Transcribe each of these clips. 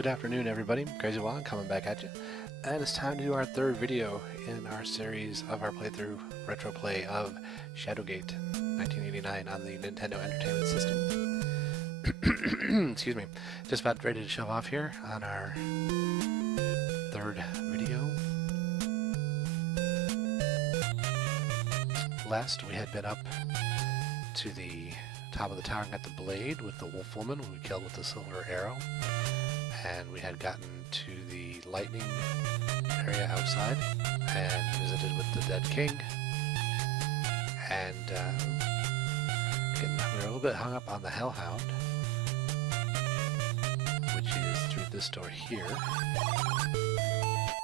Good afternoon, everybody. CrazyJuan coming back at you. And it's time to do our third video in our series of our playthrough retro play of Shadowgate 1989 on the Nintendo Entertainment System. Excuse me. Just about ready to shove off here on our third video. Last, we had been up to the top of the tower and got the blade with the wolf woman who we killed with the silver arrow. And we had gotten to the lightning area outside and visited with the dead king. And we were a little bit hung up on the hellhound, which is through this door here.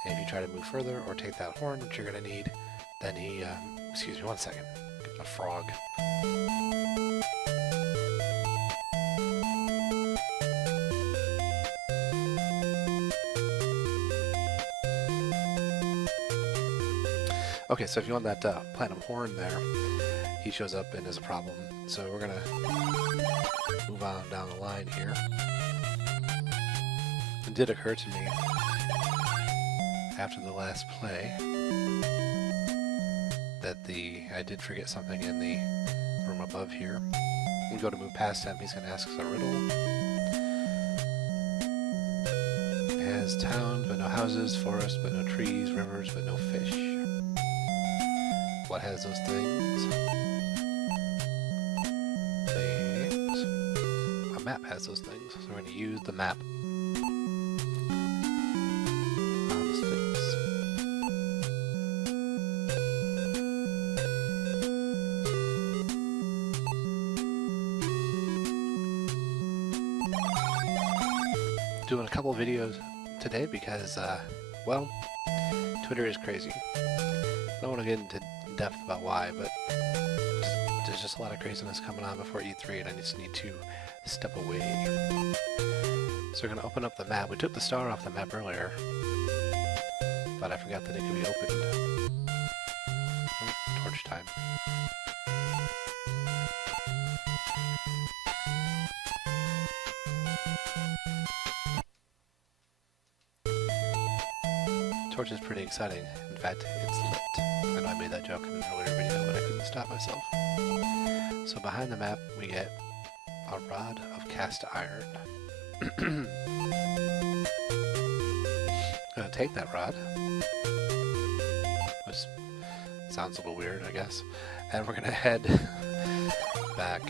And if you try to move further or take that horn, which you're going to need, then he, excuse me one second, get a frog. Okay, so if you want that platinum horn there, he shows up and is a problem. So we're going to move on down the line here. It did occur to me after the last play that I did forget something in the room above here. We go to move past him, he's going to ask us a riddle. It has towns but no houses, forests but no trees, rivers but no fish. What has those things? A map has those things, so we're going to use the map on the Sphinx. Doing a couple videos today because, well, Twitter is crazy. I don't want to get into depth about why, but there's just a lot of craziness coming on before E3 and I just need to step away. So we're going to open up the map. We took the star off the map earlier, but I forgot that it could be opened. Oh, torch time. Torch is pretty exciting. In fact, it's lit. I know I made that joke in an earlier video, but I couldn't stop myself. So behind the map, we get a rod of cast iron. I'm gonna take that rod, which sounds a little weird, I guess, and we're gonna head back.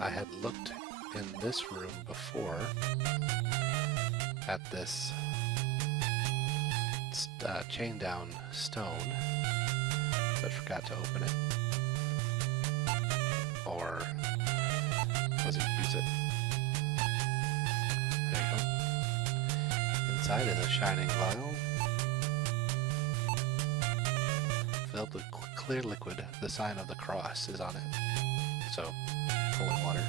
I had looked in this room before at this chain down stone, but forgot to open it. Or was it use it? There you go. Inside is a shining vial filled with clear liquid. The sign of the cross is on it. So, holy water.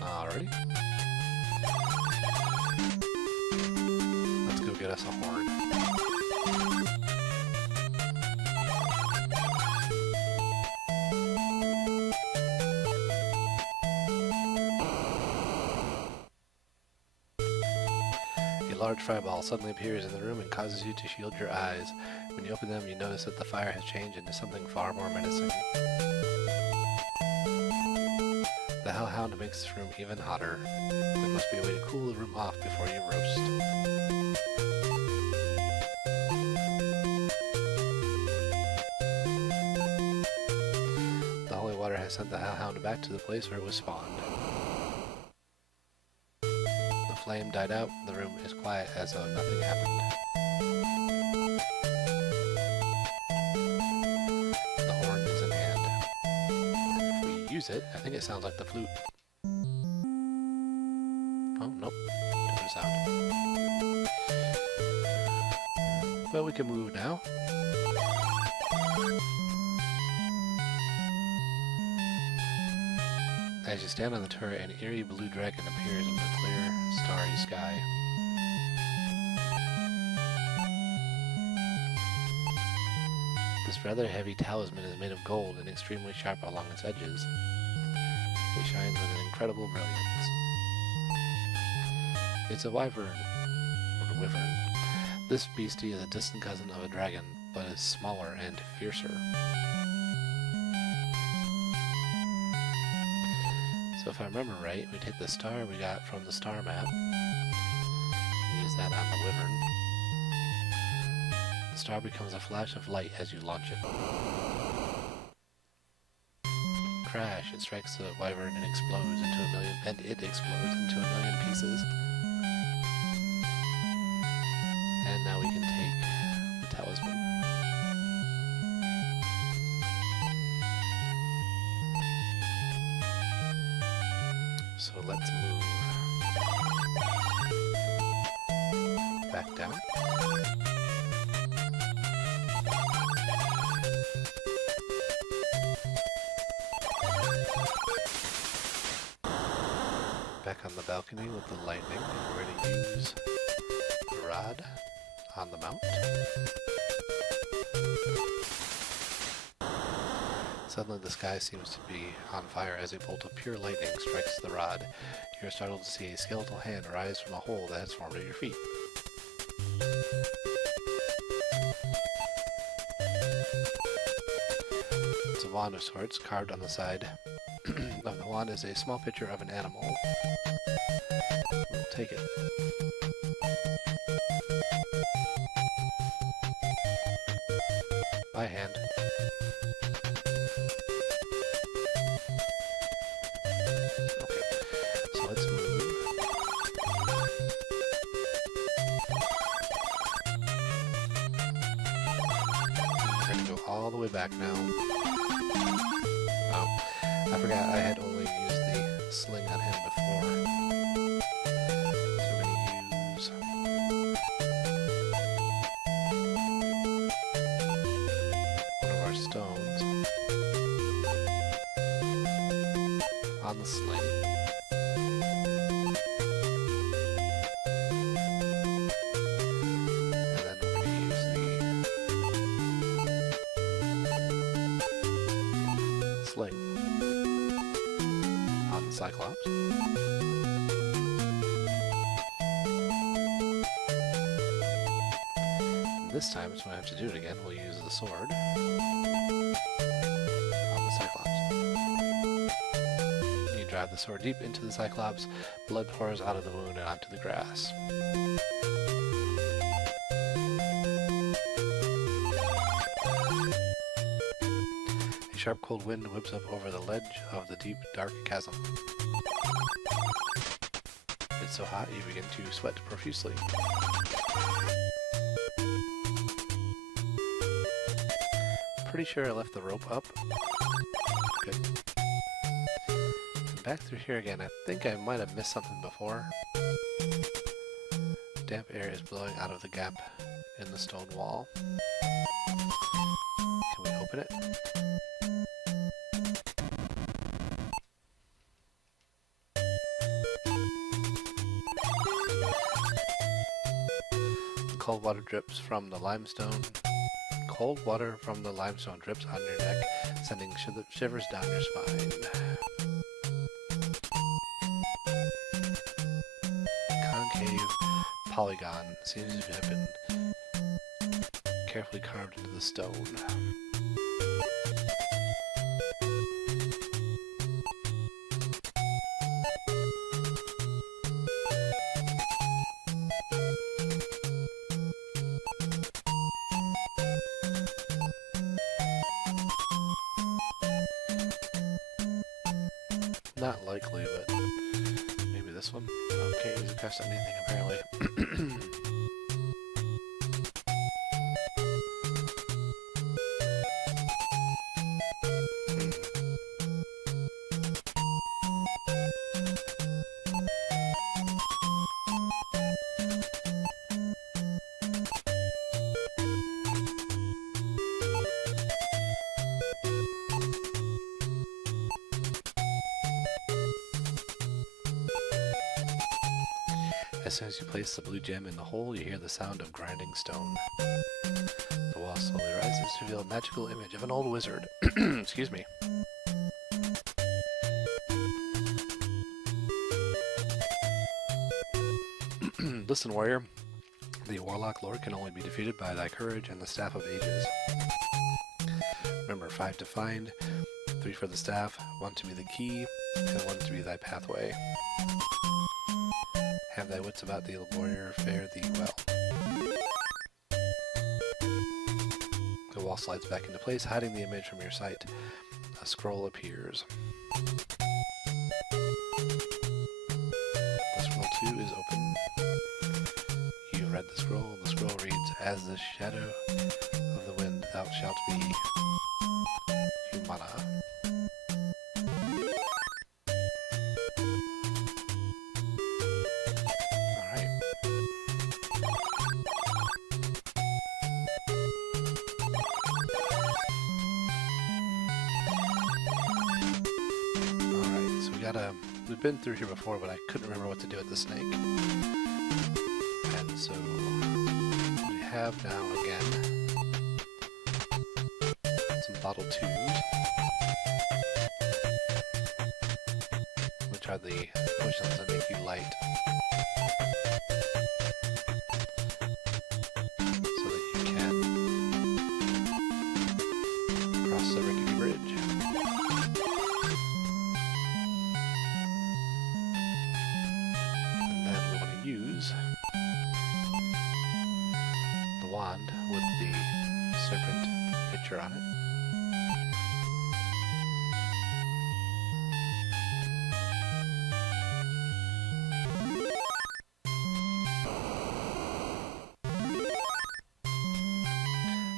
Alrighty. Let's go get us a horn. A large fireball suddenly appears in the room and causes you to shield your eyes. When you open them, you notice that the fire has changed into something far more menacing. The hellhound makes this room even hotter. There must be a way to cool the room off before you roast. The holy water has sent the hellhound back to the place where it was spawned. The flame died out, the room is quiet as though nothing happened. The horn is in hand. If we use it, I think it sounds like the flute. Oh, nope. Different sound. Well, we can move now. As you stand on the turret, an eerie blue dragon appears in the clear, starry sky. This rather heavy talisman is made of gold and extremely sharp along its edges. It shines with an incredible brilliance. It's a wyvern. Or a wyvern. This beastie is a distant cousin of a dragon, but is smaller and fiercer. So if I remember right, we'd hit the star we got from the star map. Use that on the wyvern. The star becomes a flash of light as you launch it. Crash! It strikes the wyvern and explodes into a million, and it explodes into a million pieces. And now we can take the talisman. So let's move back down. Back on the balcony with the lightning, we're going to use the rod on the mount. Suddenly the sky seems to be on fire as a bolt of pure lightning strikes the rod. You're startled to see a skeletal hand rise from a hole that has formed at your feet. It's a wand of sorts. Carved on the side of the wand is a small picture of an animal. We'll take it. By hand. Okay, so let's move. We're going to go all the way back now. Oh, I forgot I had only used the sling on him before. So we're going to use one of our stones on the sling. And then we're going to use the sling on the Cyclops. And this time, so we have to do it again, we'll use the sword on the Cyclops. You drive the sword deep into the Cyclops, blood pours out of the wound and onto the grass. A sharp cold wind whips up over the ledge of the deep, dark chasm. It's so hot you begin to sweat profusely. Pretty sure I left the rope up. Good. Back through here again. I think I might have missed something before. Damp air is blowing out of the gap in the stone wall. Can we open it? Cold water drips from the limestone. Cold water from the limestone drips on your neck, sending shivers down your spine. Concave polygon seems to have been carefully carved into the stone. Not likely, but maybe this one? Okay, use a cast on anything apparently. As soon as you place the blue gem in the hole, you hear the sound of grinding stone. The wall slowly rises to reveal a magical image of an old wizard. Excuse me. Listen, warrior. The warlock lord can only be defeated by thy courage and the staff of ages. Remember, 5 to find, 3 for the staff, 1 to be the key, and 1 to be thy pathway. Have thy wits about thee, warrior, fare thee well. The wall slides back into place, hiding the image from your sight. A scroll appears. The scroll too is open. You read the scroll. The scroll reads, "As the shadow of the wind, thou shalt be humana." We've been through here before, but I couldn't remember what to do with the snake. And so we have now again some bottle tubes, which are the potions that make you light, so that you can cross the rickety bridge. Use the wand with the serpent picture on it.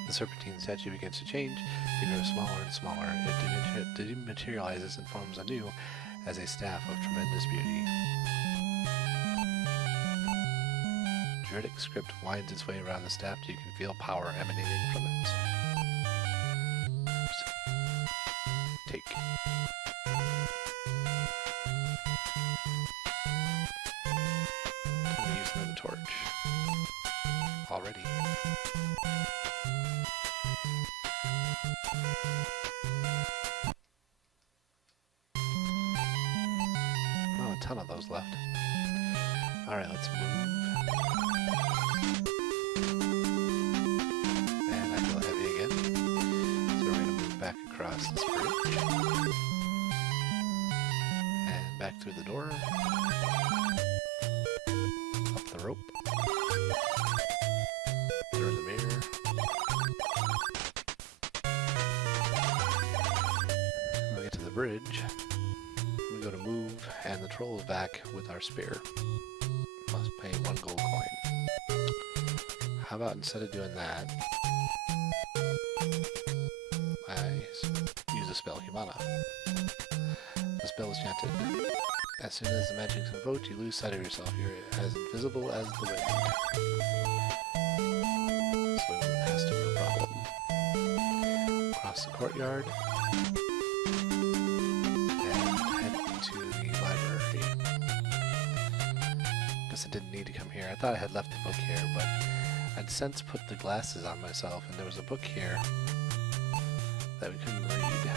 The serpentine statue begins to change. It grows smaller and smaller. It dematerializes and forms anew as a staff of tremendous beauty. Druidic script winds its way around the staff till you can feel power emanating from it. Take. I'm using the torch. Already. Not a ton of those left. Alright, let's move. And I feel heavy again. So we're going to move back across this bridge. And back through the door. Up the rope. Through the mirror. When we get to the bridge, we go to move, and the troll is back with our spear. Must pay 1 gold coin. How about instead of doing that, I use the spell Humana. The spell is chanted. As soon as the magic is invoked, you lose sight of yourself. You're as invisible as the wind. So it has to be no problem. Cross the courtyard. I didn't need to come here. I thought I had left the book here, but I'd since put the glasses on myself, and there was a book here that we couldn't read.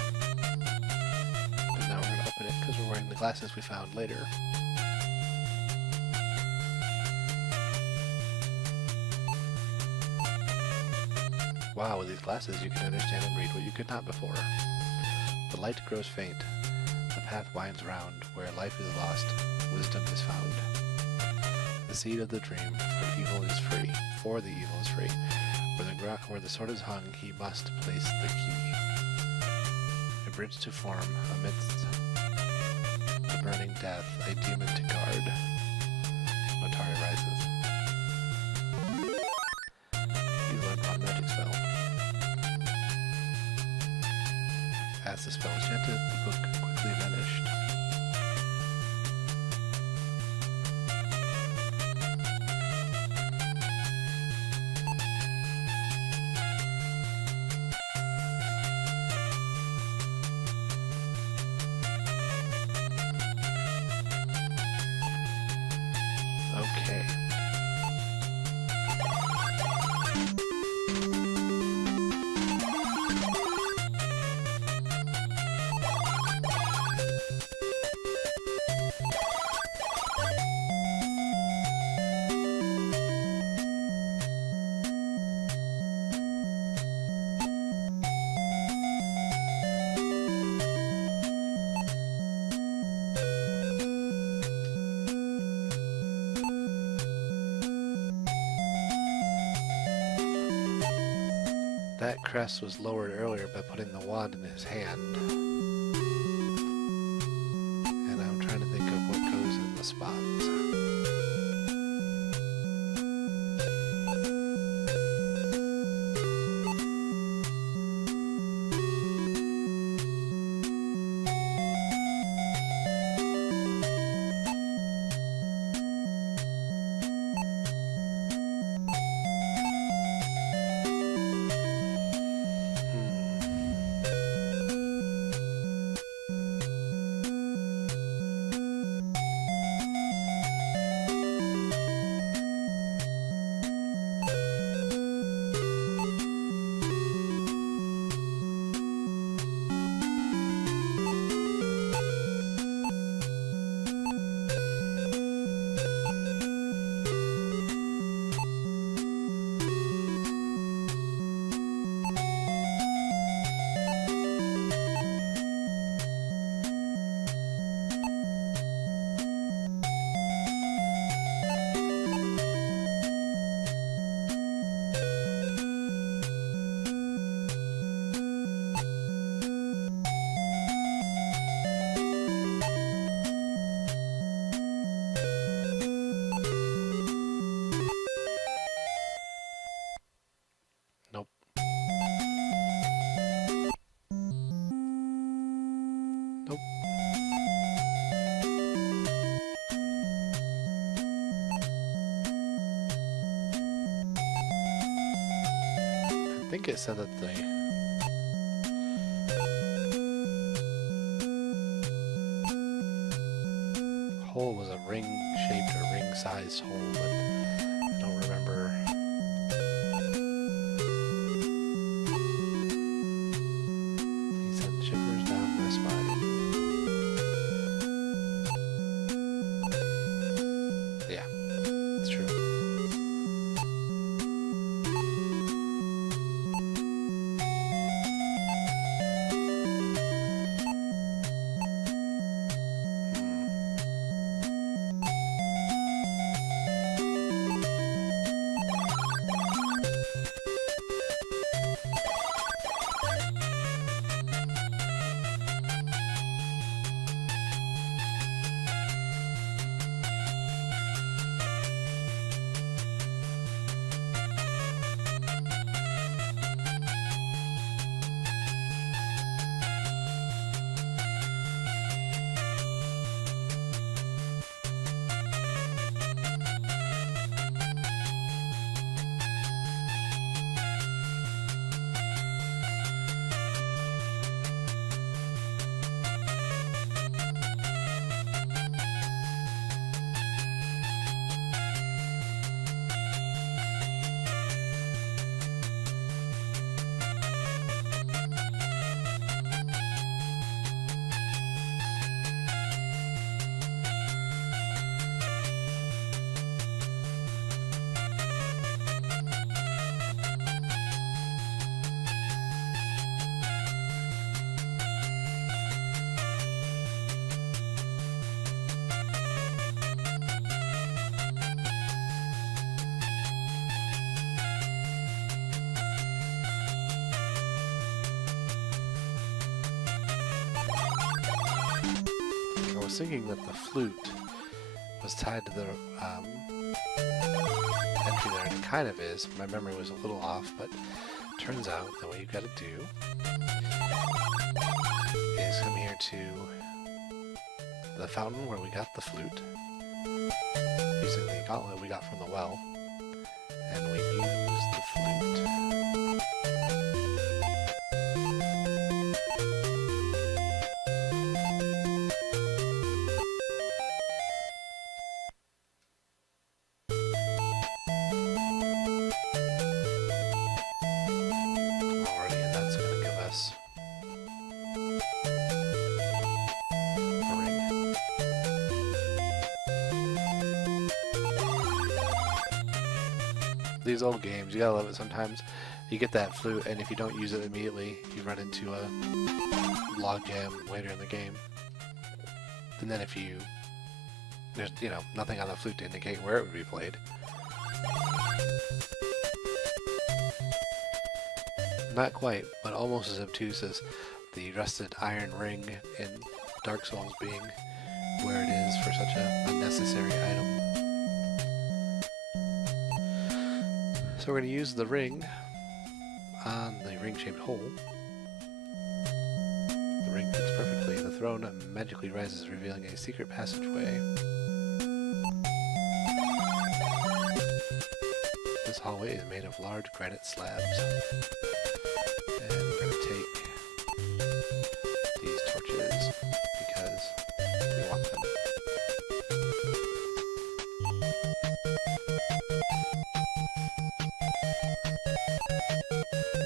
But now we're going to open it because we're wearing the glasses we found later. Wow, with these glasses you can understand and read what you could not before. The light grows faint. The path winds round. Where life is lost, wisdom is found. The seed of the dream, for evil is free. For the evil is free. Where the sword is hung, he must place the key. A bridge to form amidst the burning death, a demon to guard. Atari rises. You learn one magic spell. As the spell is chanted, the book quickly vanished. Okay. That crest was lowered earlier by putting the wand in his hand. And I'm trying to think of what goes in the spots. Nope. Nope. I think it said that the hole was a ring-shaped or ring-sized hole, but I don't remember. He sent shivers down my spine. Yeah, it's true. I was thinking that the flute was tied to the entry there, and it kind of is. My memory was a little off, but turns out that what you've got to do is come here to the fountain where we got the flute, using the gauntlet we got from the well, and we use the flute. These old games, you gotta love it sometimes. You get that flute, and if you don't use it immediately, you run into a logjam later in the game. And then if there's, nothing on the flute to indicate where it would be played. Not quite, but almost as obtuse as the rusted iron ring in Dark Souls being where it is for such a unnecessary item. So we're going to use the ring on the ring-shaped hole. The ring fits perfectly. The throne magically rises, revealing a secret passageway. This hallway is made of large granite slabs. And we're going to take these torches because we want them.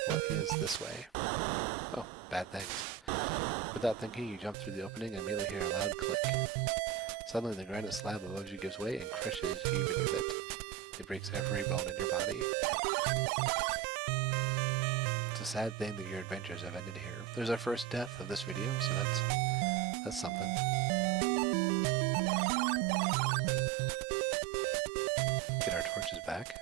What is this way? Oh, bad things. Without thinking, you jump through the opening and immediately hear a loud click. Suddenly, the granite slab above you gives way and crushes you beneath it. It breaks every bone in your body. It's a sad thing that your adventures have ended here. There's our first death of this video, so that's something. Get our torches back.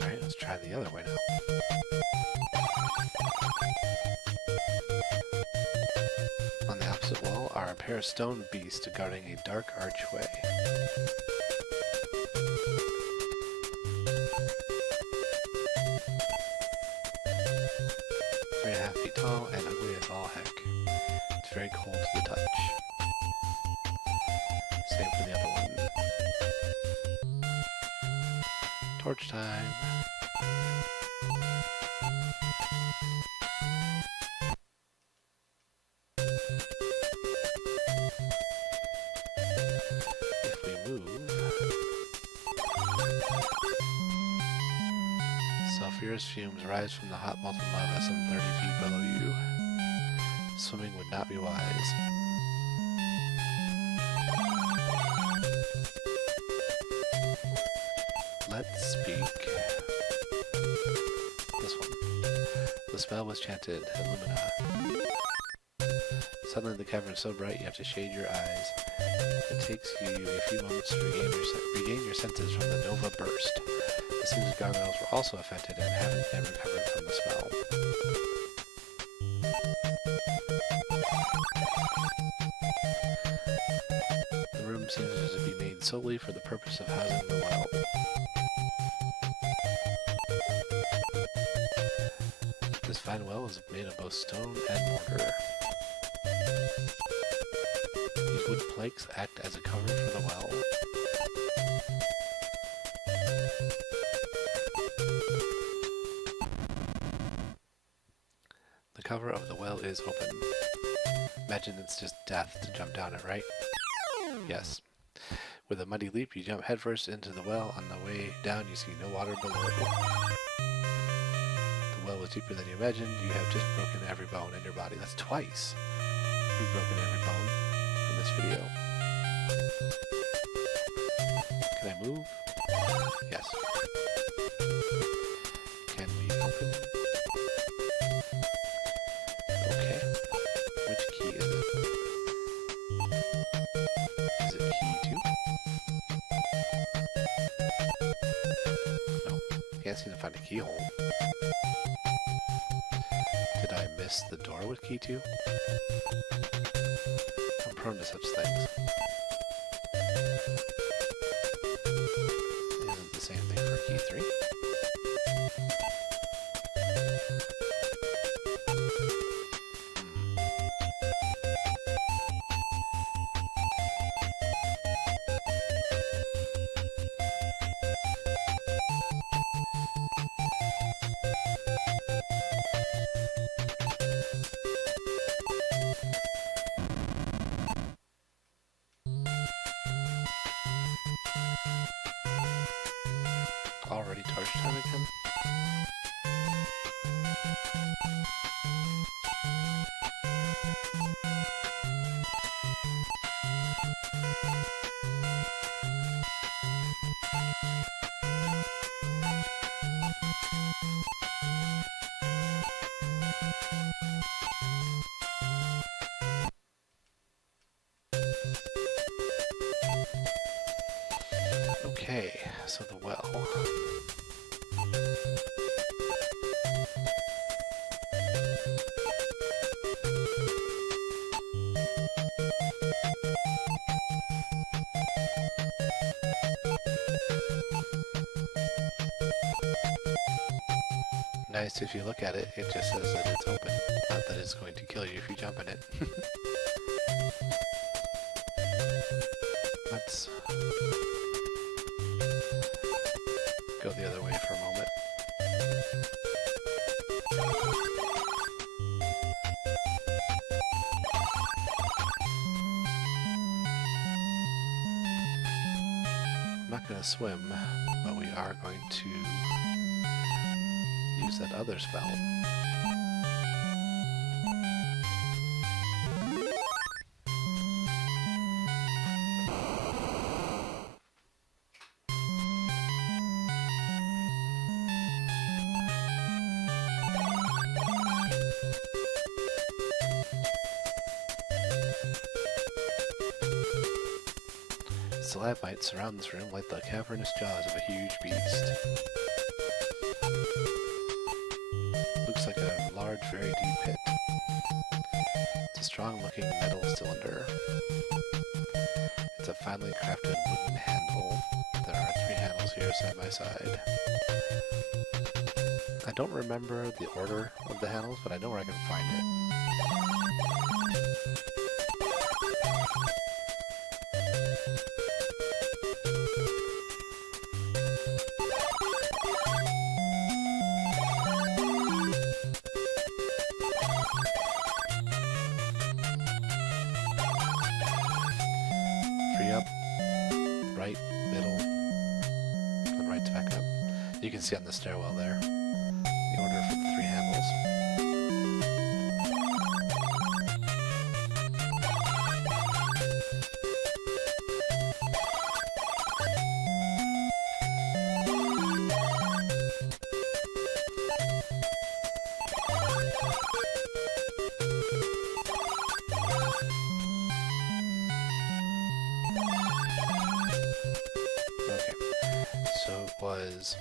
Alright, let's try the other way now. On the opposite wall are a pair of stone beasts guarding a dark archway. 3.5 feet tall and ugly as all heck. It's very cold to the touch. Same for the other one. Torch time. If we move, sulfurous fumes rise from the hot molten lava some 30 feet below you. Swimming would not be wise. Let's speak. This one. The spell was chanted, Illumina. Suddenly the cavern is so bright you have to shade your eyes. It takes you a few moments to regain your senses from the Nova Burst. It seems gargoyles were also affected and haven't yet recovered from the spell. The room seems to be made solely for the purpose of housing the well. This fine well is made of both stone and mortar. These wood planks act as a cover for the well. The cover of the well is open. Imagine it's just death to jump down it, right? Yes. With a mighty leap, you jump headfirst into the well. On the way down, you see no water below. The well was deeper than you imagined. You have just broken every bone in your body. That's twice. We've broken every bone in this video. Can I move? Yes. Can we open? Okay. Which key is it? Is it key 2? No. Can't seem to find a keyhole. Did I miss the door with key 2? I'm prone to such things. Isn't the same thing for key 3? time again? Okay, so the well. Nice, if you look at it, it just says that it's open, not that it's going to kill you if you jump in it. Let's go the other way for a moment. I'm not going to swim, but we are going to use that other spell. Stalagmites surround this room like the cavernous jaws of a huge beast. Looks like a large, very deep pit. It's a strong-looking metal cylinder. It's a finely crafted wooden handle. There are 3 handles here side by side. I don't remember the order of the handles, but I know where I can find it. Up, right, middle, and right's back up. You can see on the stairwell there the order for the 3 handles. Was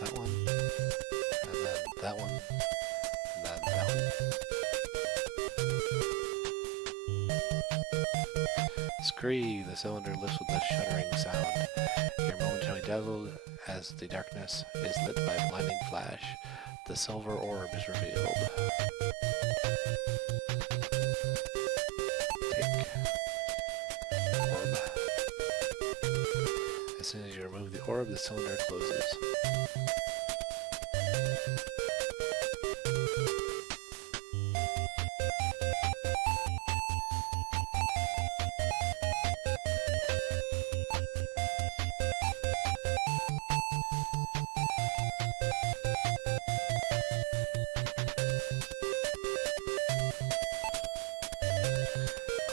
that one, and then that one, and then that one. Scree! The cylinder lifts with a shuddering sound. You're momentarily dazzled as the darkness is lit by a blinding flash. The silver orb is revealed. Take orb. As soon as you remove the orb, the cylinder closes.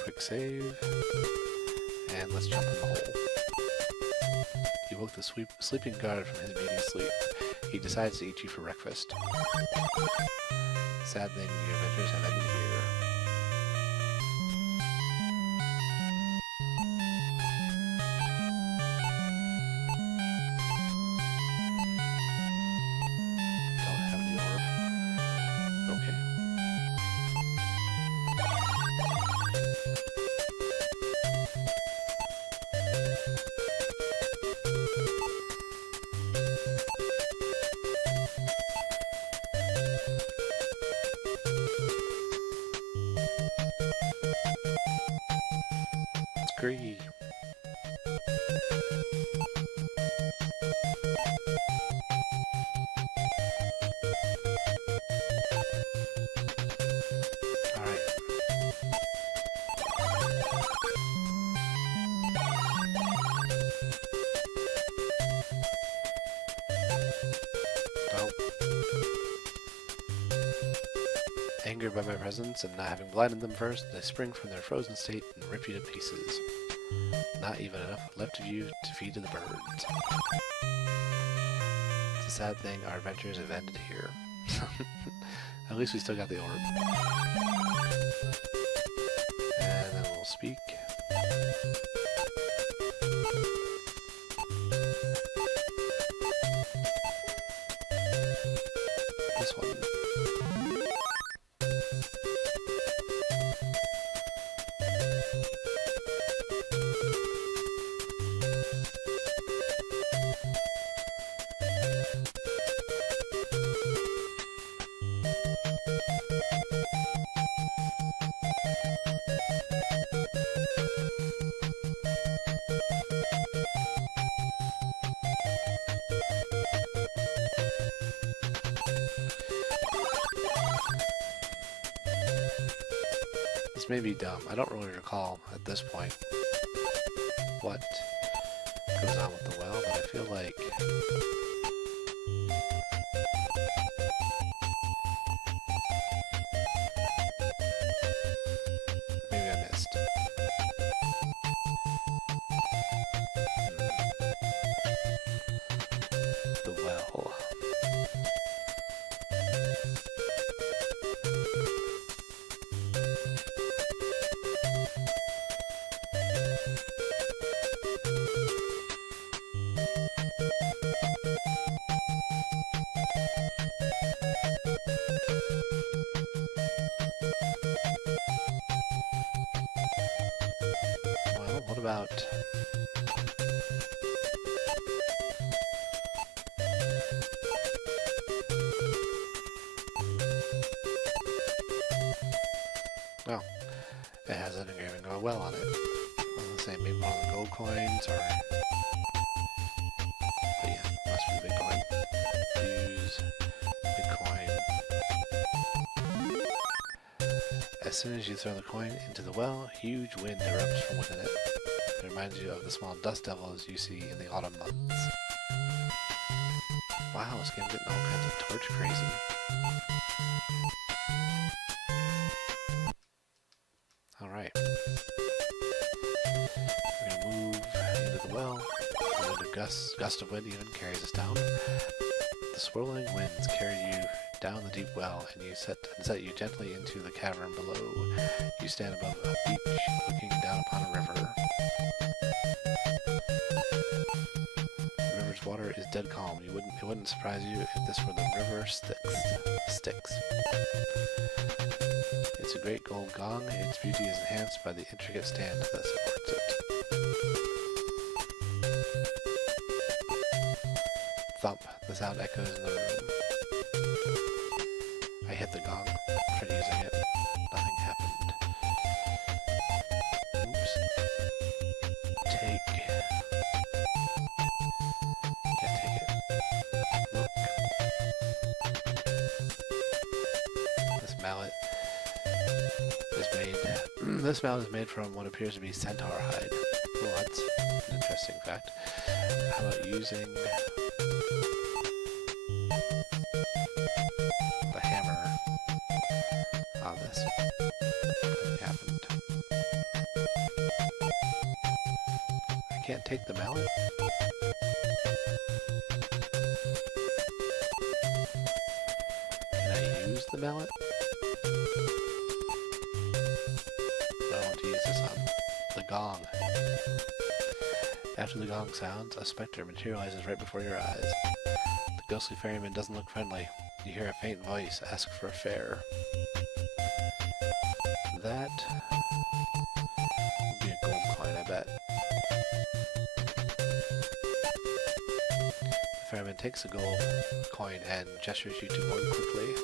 Quick save, and let's jump in the hole. You woke the sleeping guard from his beauty sleep. He decides to eat you for breakfast. Sad thing, your adventures have ended here. Don't have the orb. Okay. Scree. Alright. Angered by my presence and not having blinded them first, they spring from their frozen state and rip you to pieces. Not even enough left of you to feed to the birds. It's a sad thing, our adventures have ended here. At least we still got the orb. And then we'll speak. This one. This may be dumb. I don't really recall at this point what goes on with the well, but I feel like maybe I missed. The well. Well, what about well, it has an engraving of a well on it. I was gonna say maybe one of the gold coins or but yeah, must be the Bitcoin. Use Bitcoin. As soon as you throw the coin into the well, huge wind erupts from within it. It reminds you of the small dust devils you see in the autumn months. Wow, this game's getting all kinds of torch crazy. Alright. We're gonna move into the well. A gust of wind even carries us down. The swirling winds carry you down the deep well and set you gently into the cavern below. You stand above a beach looking down upon a river. The river's water is dead calm. It wouldn't surprise you if this were the river Styx. It's a great gold gong. Its beauty is enhanced by the intricate stand that supports it. Thump. The sound echoes in the room. I hit the gong. Tried using it. Nothing happened. Oops. Take. Can't take it. Look. This mallet is made from what appears to be centaur hide. Well, that's an interesting fact. How about using the hammer on this? Nothing happened. I can't take the mallet? Can I use the mallet? I want to use this on the gong. After the gong sounds, a specter materializes right before your eyes. The ghostly ferryman doesn't look friendly. You hear a faint voice ask for a fare. That would be a gold coin, I bet. The ferryman takes a gold coin and gestures you to board quickly.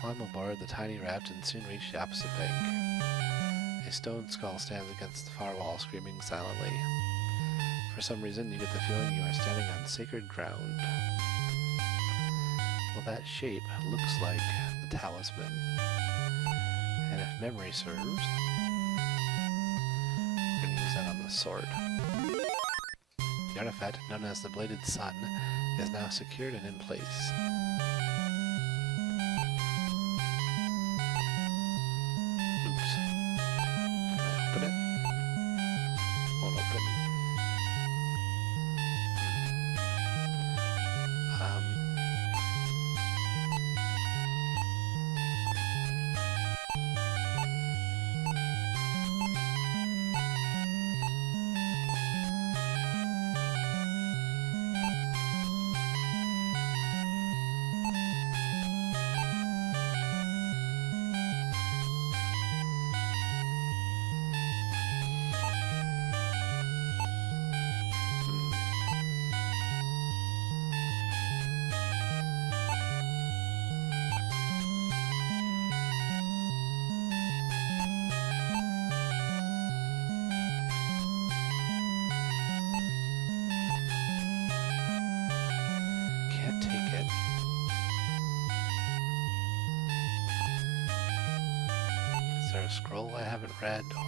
Climb aboard the tiny raft and soon reach the opposite bank. A stone skull stands against the far wall, screaming silently. For some reason, you get the feeling you are standing on sacred ground. Well, that shape looks like the talisman. And if memory serves, use that on the sword. The artifact, known as the Bladed Sun, is now secured and in place. Oops. Can I open it? Won't open. A scroll I haven't read, or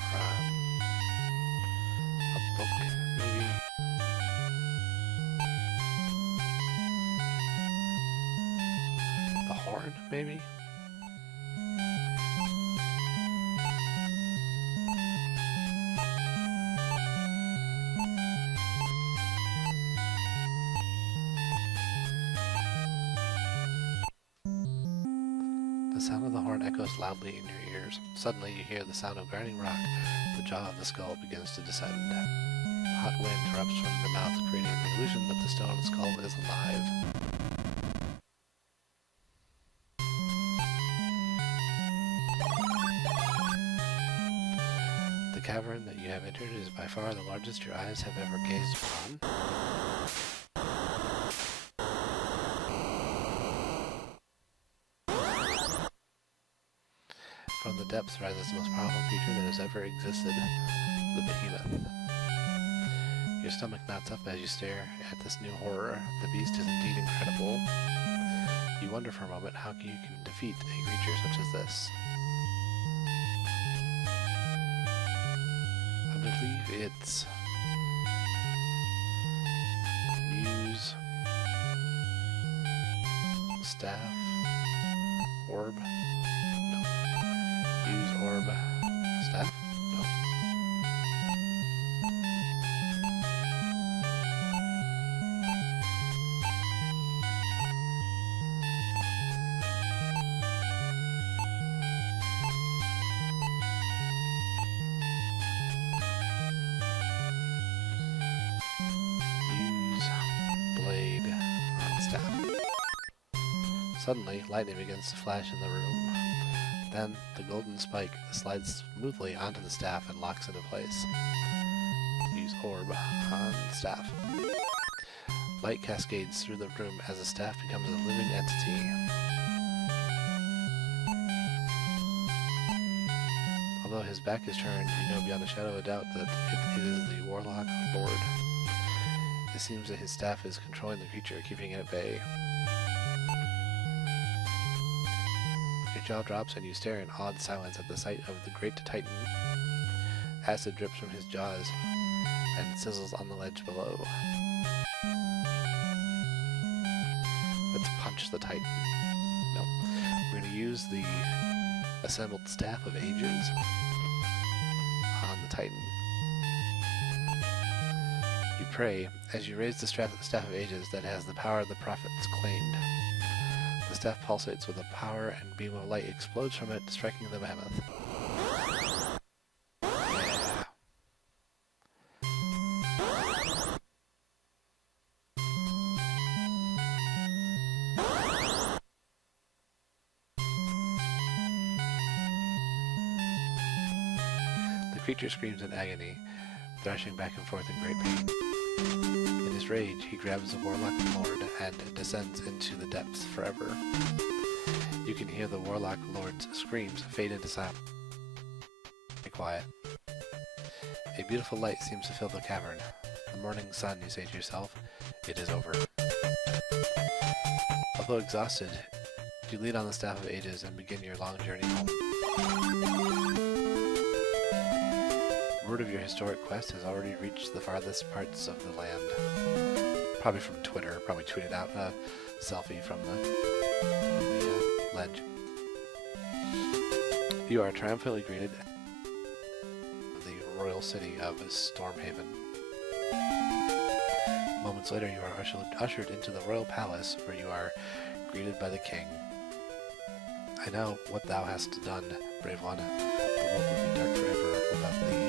a book, maybe? The horn, maybe? The sound of the horn echoes loudly in your ears. Suddenly you hear the sound of grinding rock. The jaw of the skull begins to descend. Hot wind erupts from the mouth, creating the illusion that the stone skull is alive. The cavern that you have entered is by far the largest your eyes have ever gazed upon. From the depths rises the most powerful creature that has ever existed, the behemoth. Your stomach knots up as you stare at this new horror. The beast is indeed incredible. You wonder for a moment how you can defeat a creature such as this. I believe it's use staff, orb. Use orb staff? No. Use blade on staff. Suddenly, lightning begins to flash in the room. Then, the golden spike slides smoothly onto the staff and locks into place. Use orb on staff. Light cascades through the room as the staff becomes a living entity. Although his back is turned, you know beyond a shadow of a doubt that it is the Warlock Lord. It seems that his staff is controlling the creature, keeping it at bay. Your jaw drops and you stare in awed silence at the sight of the great Titan. Acid drips from his jaws and sizzles on the ledge below. Let's punch the Titan. No. We're going to use the assembled Staff of Ages on the Titan. You pray as you raise the Staff of Ages that has the power the prophets claimed. The staff pulsates with a power and beam of light explodes from it, striking the behemoth. Yeah. The creature screams in agony, thrashing back and forth in great pain. In his rage, he grabs the Warlock Lord and descends into the depths forever. You can hear the Warlock Lord's screams fade into silence. Be quiet. A beautiful light seems to fill the cavern. The morning sun, you say to yourself, it is over. Although exhausted, you lean on the Staff of Ages and begin your long journey home. word of your historic quest has already reached the farthest parts of the land. Probably from Twitter. Probably tweeted out a selfie from the ledge. You are triumphantly greeted at the royal city of Stormhaven. Moments later, you are ushered into the royal palace, where you are greeted by the king. I know what thou hast done, brave one. The world will be dark forever without thee.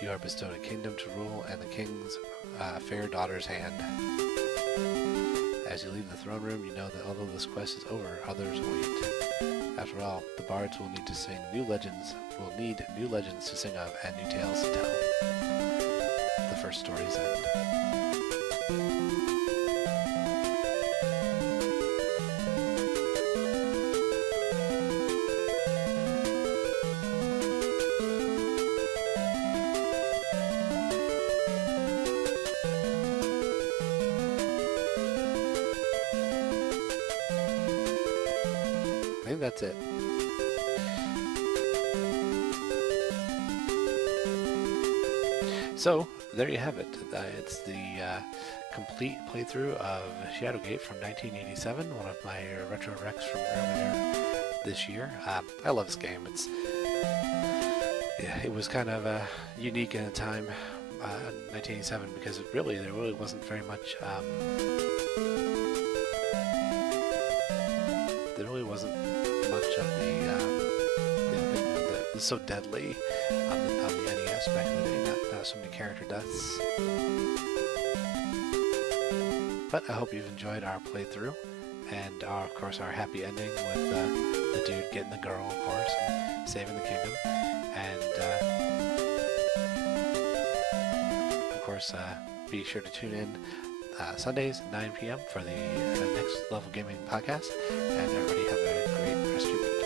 You are bestowed a kingdom to rule and the king's fair daughter's hand. As you leave the throne room, you know that although this quest is over, others await. After all, the bards will need to sing new legends, to sing of, and new tales to tell. The first stories end. I think that's it. So, there you have it. It's the complete playthrough of Shadowgate from 1987, one of my retro recs from earlier this year. I love this game. It was kind of unique in a time, 1987, because there really wasn't very much. There really wasn't much of the so deadly on the NES back in the day. Not so many character deaths. But I hope you've enjoyed our playthrough, and of course our happy ending with the dude getting the girl, of course, and saving the kingdom. And of course, be sure to tune in Sundays, 9 p.m. for the Next Level Gaming podcast. And everybody have a great rest of your week.